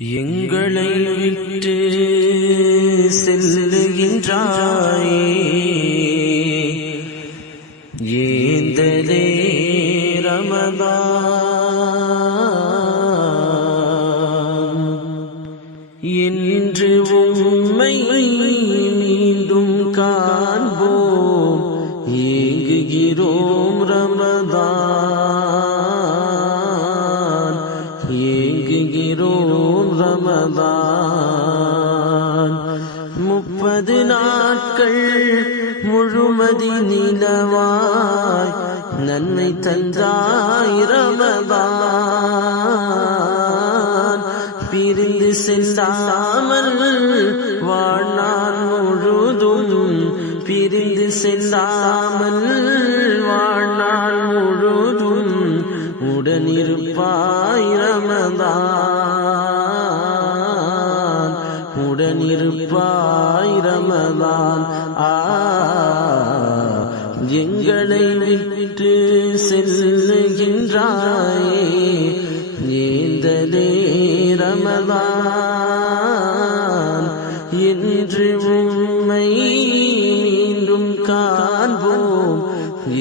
எங்களை விட்டு செல்லுகின்றாயே ஏந்தலே ரமதான் என்று உம்மை மீண்டும் காண்போம் ஏங்குகிறோம் ரமதான் ஏங்குகிறோம் ரமதான் 30 நாட்கள் முழுமதி நிலவாய் நன்மை தந்தாய் ரமதான் பிரிந்து செல்லாமல் வாழ்நாள் முழுதும் பிரிந்து செல்லாமல் வாழ்நாள் முழுதும் உடனிருப்பாய் ரமதான் உடனிருப்பாய் ரமதான் எங்களை விட்டு செல்லுகின்றாயே ஏந்தலே ரமதான் என்று உம்மை மீண்டும் காண்போம்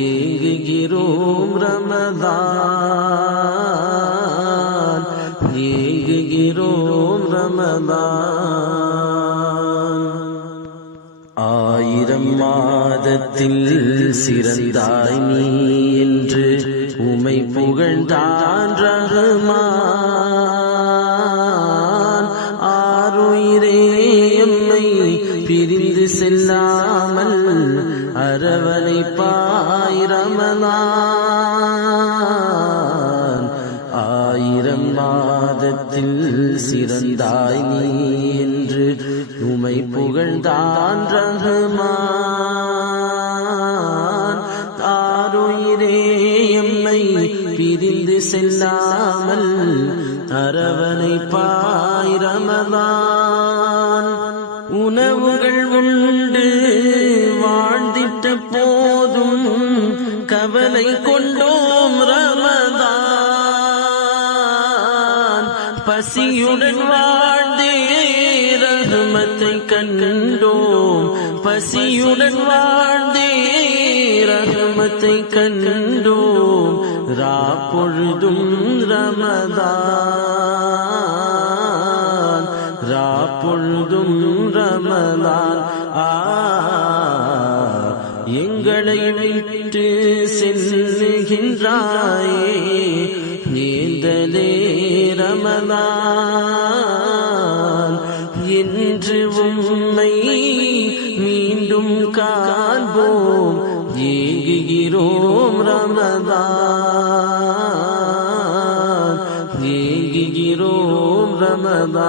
ஏங்குகிறோம் ரமதான் ஏங்குகிறோம் ரமதான் 1000 மாதத்தில் சிறந்தாய் நீ என்று உமை புகழ்ந்தான் ரஹ்மான் ஆருயிரே எம்மை பிரிந்து செல்லாமல் அரவணைப்பாய் ரமதான் 1000 மாதத்தில் சிறந்தாய் நீ என்று உமை புகழ்ந்தான் ரஹ்மான் ஆருயிரே எம்மை பிரிந்து செல்லாமல் அரவணைப்பாய் ரமதான் உணவுகள் உண்டு வாழ்ந்திட்ட போதும் கவலை கொண்டோம் ரமதான் பசியுடன் வாழ்ந்தே ரஹ்மத்தை கண்டோம் பசியுடன் வாழ்ந்தே ரஹ்மத்தை கண்டோம் ராப்பொழுதும் ரமதான் ராப்பொழுதும் ரமதான் எங்களை விட்டு செல்லுகின்றாயே ஏந்தலே ரமதான் என்று உம்மை மீண்டும் காண்போம் ஏங்குகிறோம் ரமதான் ஏங்குகிறோம் ரமதான்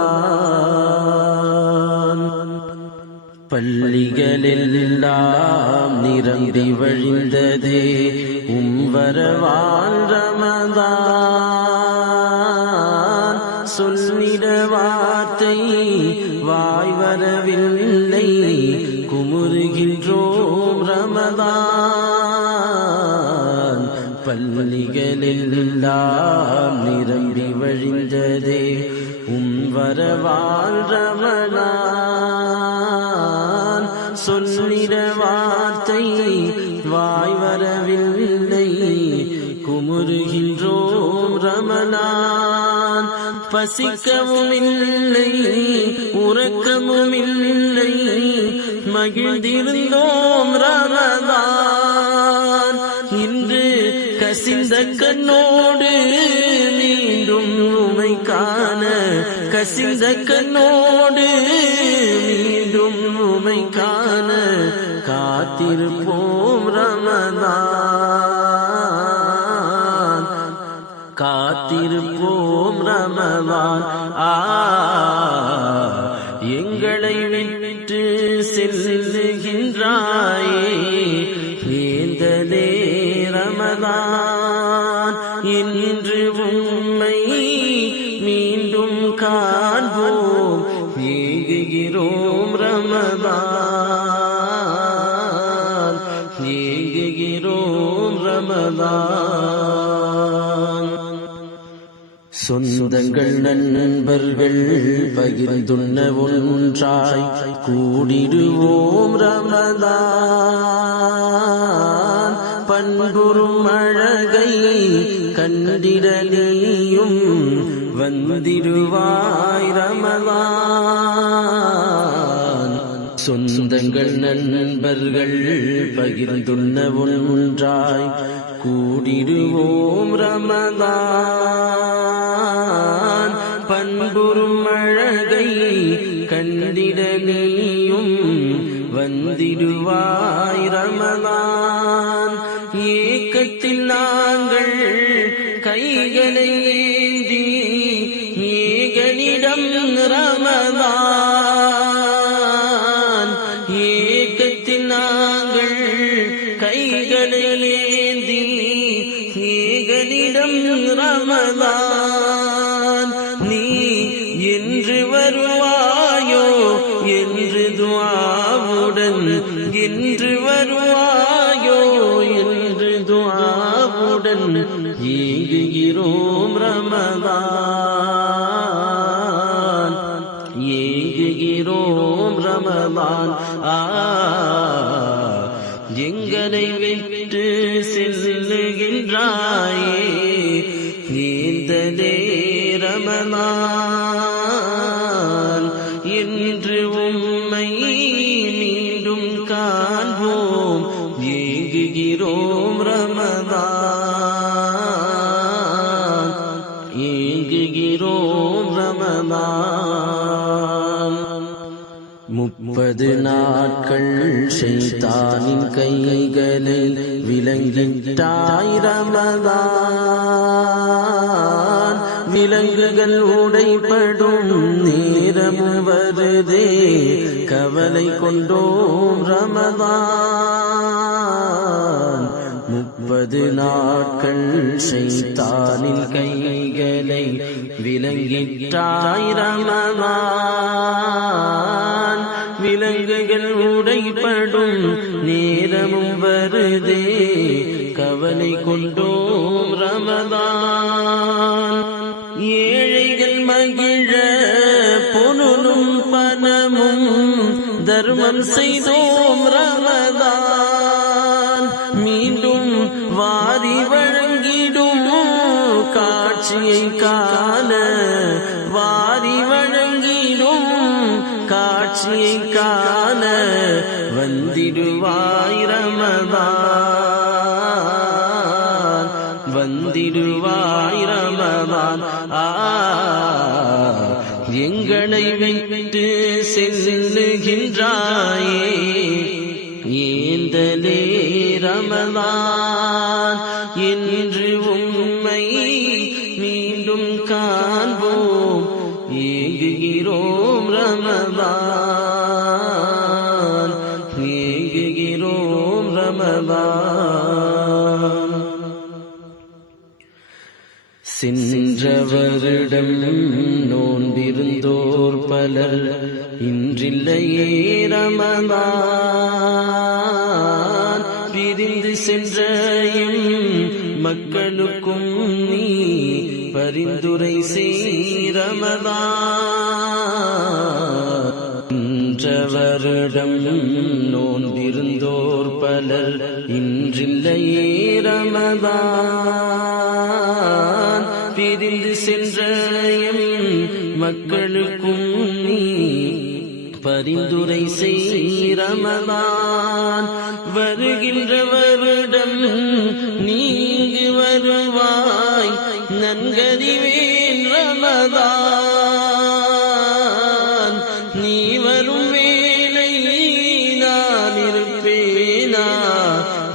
பள்ளிகளெல்லாம் நிரம்பி வழிந்ததே வரவான் ரமதான் சொல்லிட வார்த்தை வாய் வரவில்லை குமுறுகின்றோம் ரமதான் பள்ளிகளெல்லாம் நிரம்பி வழிந்ததே வரவான் ரமதான் சொல்லிட வார்த்தை வாய் வரவில்லை குமுறுகின்றோம் ரமலான் பசிக்கவும் இல்லை உறக்கமும் இல்லை மகிழ்ந்திருந்தோம் ரமலான் இன்று கசிந்த கண்ணோடு மீண்டும் உமை காண கசிந்த கண்ணோடு மீண்டும் உமை காண காத்திருப்போம் ரமதான் காத்திருப்போம் ரமதான் எங்களை விட்டு செல்லுகின்றாயே ஏந்தலே ரமதான் என்று உம்மை மீண்டும் காண்போம் ஏங்குகிறோம் ரமதான் ஏங்குகிறோம் ரமதான் சொந்தங்கள் நண்பர்கள் பகிர்ந்துண்ண ஒன்றாய் கூடிடுவோம் ரமதான். பண்புறும் அழகை கண்டிட நீயும் வந்திடுவாய் ரமதான். சொந்தங்கள் நண்பர்கள் பகிர்ந்துண்ண ஒன்றாய் கூடிடுவோம் ரமதான். பண்புறும் அழகை கண்டிட நீயும் வந்திடுவாய் ரமதான். ஏக்கத்தில் நாங்கள் கைகளை ஏந்தி ஏகனிடம் ரமதான். ஏக்கத்தில் நாங்கள் கைகளை ஏந்தி ஏகனிடம் ரமதான். நீ என்று வருவாயோ என்று துஆவுடன், என்று வருவாயோ என்று துஆவுடன் ஏங்குகிறோம் ரமதான். ஏங்குகிறோம் ரமதான். எங்களை விட்டு செல்லுகின்றாயே நீந்தலே ரமதான். என்று உம்மை மீண்டும் காண்போம் ஏங்குகிறோம் ரமதான். ஏங்குகிறோம் ரமதான். 30 நாட்கள் ஷைத்தானின் கைகளில் விலங்கிட்டாய் ரமதான். விலங்குகள் உடைப்படும் நேரம் வருதே கவலை கொண்டோம் ரமதான். 30 நாட்கள் ஷைத்தானின் கைகளை விலங்கிட்டாய் ரமதான். விலங்குகள் உடைப்படும் நேரமும் வருதே கவலை கொண்டோம் ரமதான். ஏழைகள் மகிழ பொருளும் பணமும் தர்மம் செய்தோம் ரமதான். மீண்டும் வாரி வழங்கிடும் காட்சியை காண, வாரி வழங்கிடும் காட்சியை காண வந்திடுவாய் ரமதான். வந்திடுவாய் ரமதான். எங்களை விட்டு செல்லுகின்றாயே ஏந்தலே ரமதான். என்று உம்மை மீண்டும் காண்போம் ஏங்குகிறோம் ரமதான். ஏங்குகிறோம் ரமதான். சென்ற வருடம் நோன்பிருந்தோர் பலர் இன்றில்லையே ரமதான். பிரிந்து சென்ற மக்களுக்கும் நீ பரிந்துரை செய் ரமதான். சென்ற வருடம் நோன்பிருந்தோர் பலர் இன்றில்லையே ரமதான். பிரிந்து சென்ற மக்களுக்கும் நீ பரிந்துரை செய் ரமதான். வருகின்ற வருடம் நீங்கு வருவாய் நன்கறிவேன் ரமதான். நீ வரும் வேளை நான் இருப்பேனா,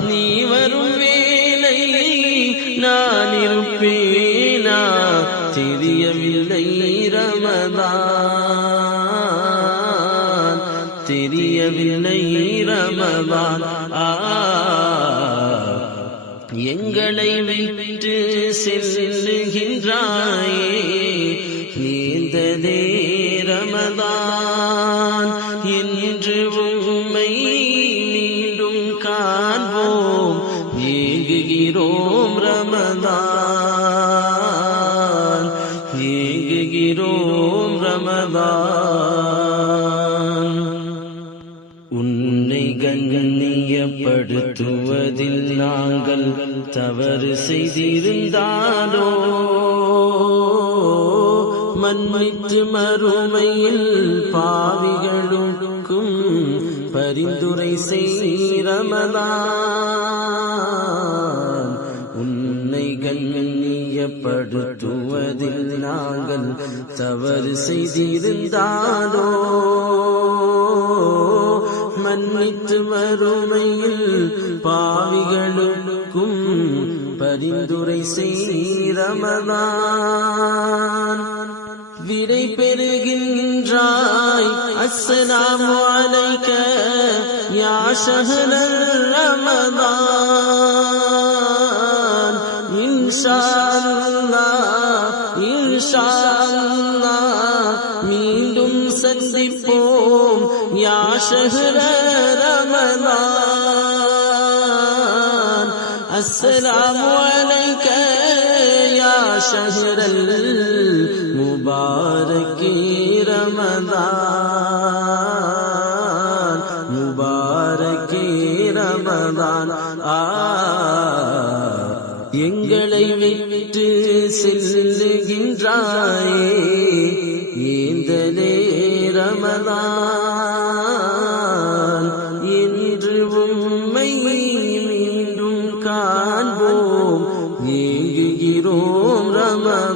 நீ வரும் வேளை நான் இருப்பேனா தெரியவில்லை ரமதான். தெரியவில்லை ரமதான். எங்களை விட்டு செல்லுகின்றாயே நீந்தலே ரமதான். என்று உம்மை மீண்டும் காண்போம் ஏங்குகிறோம் ரமதான். செய்திருந்தாலோ மன்னித்து மறுமையில் பாவிகளுக்கும் பரிந்துரை செய் ரமலான். உன்னை கண்ணியப்படுத்துவதில் நாங்கள் தவறு செய்திருந்தாலோ மன்னித்து மறுமையில் பாவிகளுக்கும் பரிந்துரை செய் ரமலான். விடை பெறுகின்றாய் அஸ்ஸலாமு அலைக யா ஷஹ்ரல் ரமலான். இன்ஷா அல்லாஹ் இன்ஷா அல்லாஹ் மீண்டும் சந்திப்போம் யா ஷஹ்ர ரமலான். அஸ்ஸலாமு அலைக யா ஷஹ்ரல் முபாரக் ரமலான். முபாரக் ரமலான். எங்களை விட்டு செல்லுகின்றாயே ஏந்தலே ரமலான். என்று உம்மை மீண்டும் காண்போம் ஏங்குகிறோம் ரமலான்.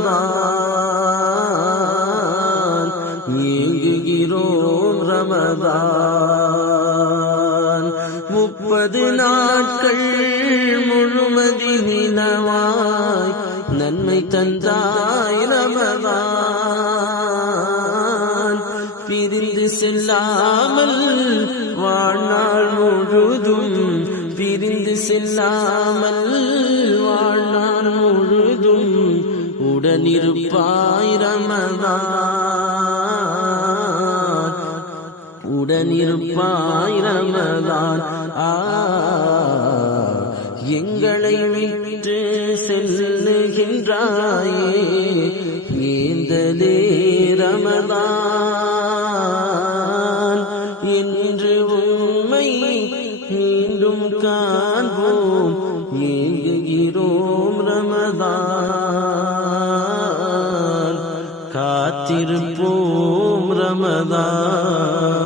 ஏங்குகிறோம் ரமலான். 30 நாட்கள் முழுமதி நிலவாய் நன்மை தந்தாய் ரமலான். பிரிந்து செல்லாமல் வாழ்நாள் முழுதும் பிரிந்து செல்லாமல் வாழ்நாள் முழுதும் உடனிருப்பாய் ரமலான். உடனிருப்பாய் ரமலான். எங்களை விட்டு செல்லுகின்றாயே ஏந்தலே ரமலான். என்று உம்மை மீண்டும் காண்போம் ஏங்குகிறோம் ரமலான். காத்திருப்போம் ரமலான்.